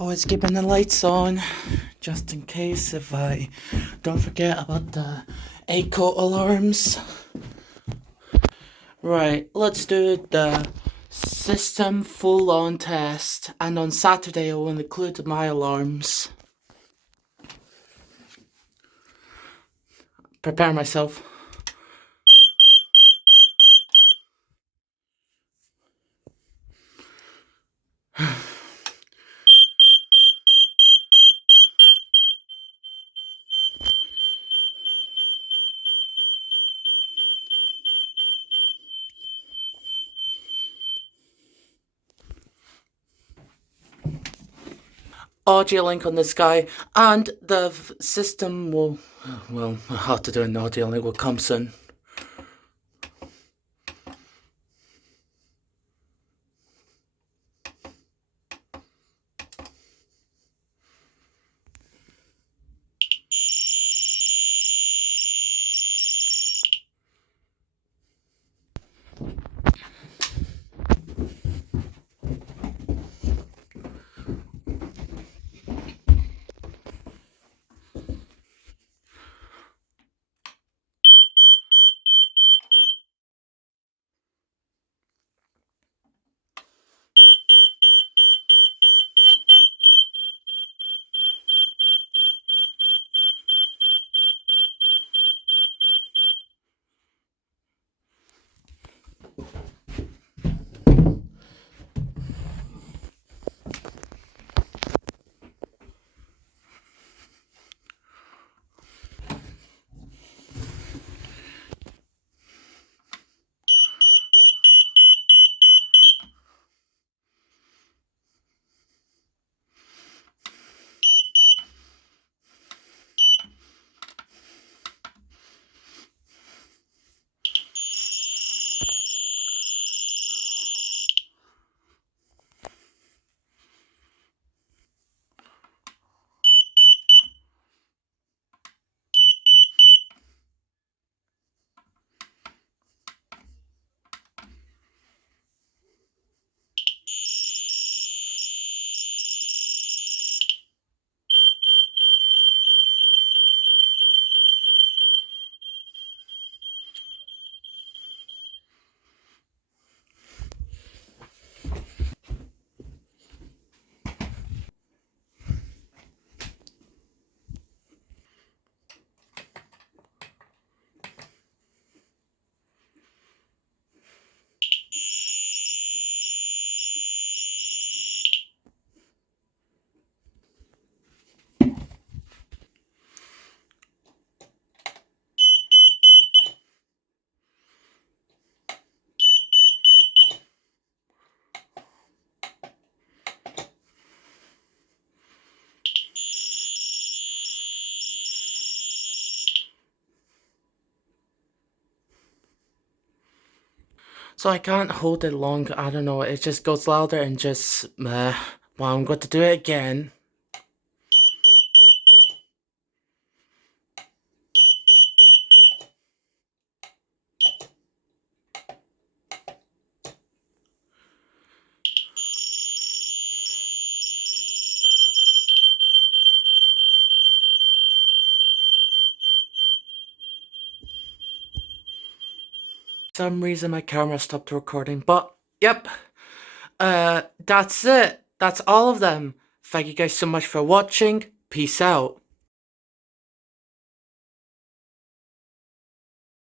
Always keeping the lights on, just in case if I don't forget about the echo alarms. Right, let's do the system full-on test, and on Saturday I will include my alarms. Prepare myself. Audio link on this guy, and the system will, well, I'll have to do an audio link will come soon. So I can't hold it long, I don't know, it just goes louder and just, well, I'm going to do it again. For some reason my camera stopped recording, but yep, that's it. That's all of them. Thank you guys so much for watching. Peace out.